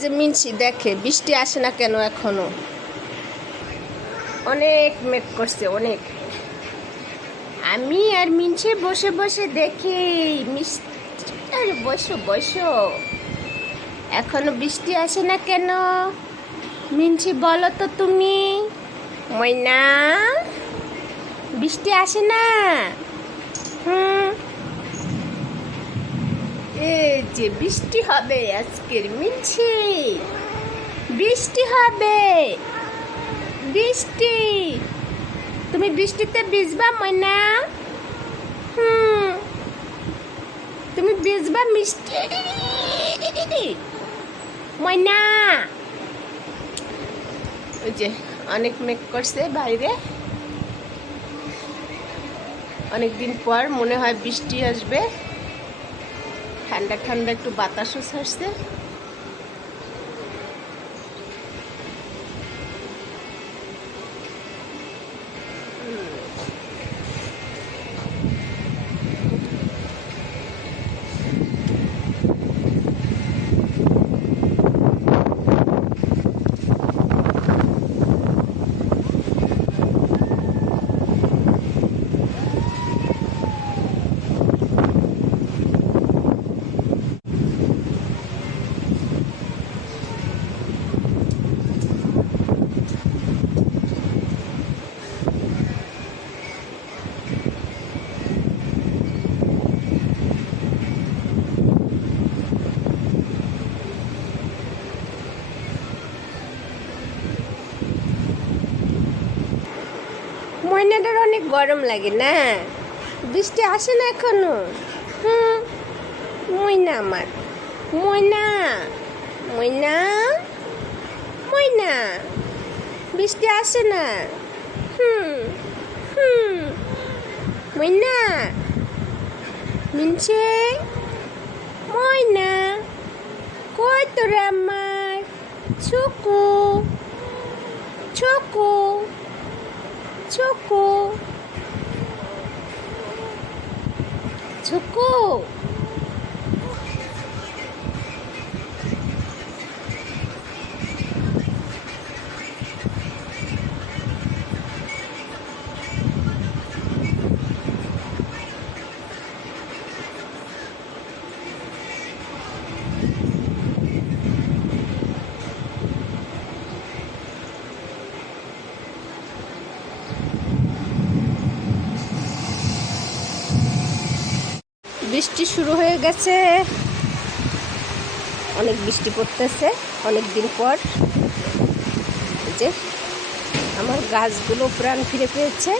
যে মিনছি, দেখে, বৃষ্টি আসে না কেন এখনও? অনেক মেঘ করছে, অনেক। আমি আর মিনছে বসে বসে দেখি আরে বসো বসো। এখনও বৃষ্টি আসে না কেন? মিনছি, বলো তো তুমি। ময়না, বৃষ্টি আসে না? হুম। যে বৃষ্টি হবে, আজকের মিনছি। বৃষ্টি হবে। বৃষ্টি। তুমি বৃষ্টিতে ভিজবা ময়না হুম। তুমি ভিজবা মিষ্টি? ময়না ওই যে অনেক মেঘ করছে বাইরে। অনেক দিন পর মনে হয় বৃষ্টি আসবে। ঠান্ডা ঠান্ডা একটু বাতাসও ছাড়ছে। ময়নাটার অনেক গরম লাগে না? বৃষ্টি আসে না এখনও? হুম, ময়না আমার। ময়না ময়না ময়না, বৃষ্টি আসে না? হুম হুম, ময়না, মিনছে, ময়না, কই তোরা আমার? ছুকু ছুকু 초코 বৃষ্টি শুরু হয়ে গেছে। অনেক বৃষ্টি পড়তেছে অনেক দিন পর যে আমার গাছগুলো প্রাণ ফিরে পেয়েছে।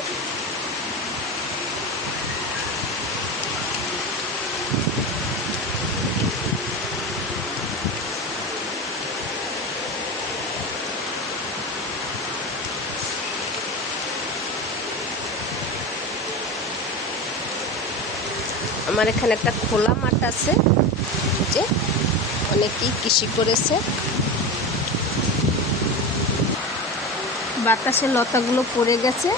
আমার এখানে একটা খোলা মাঠ আছে যে অনেকেই কৃষি করেছে। বাতাসে লতাগুলো পড়ে গেছে।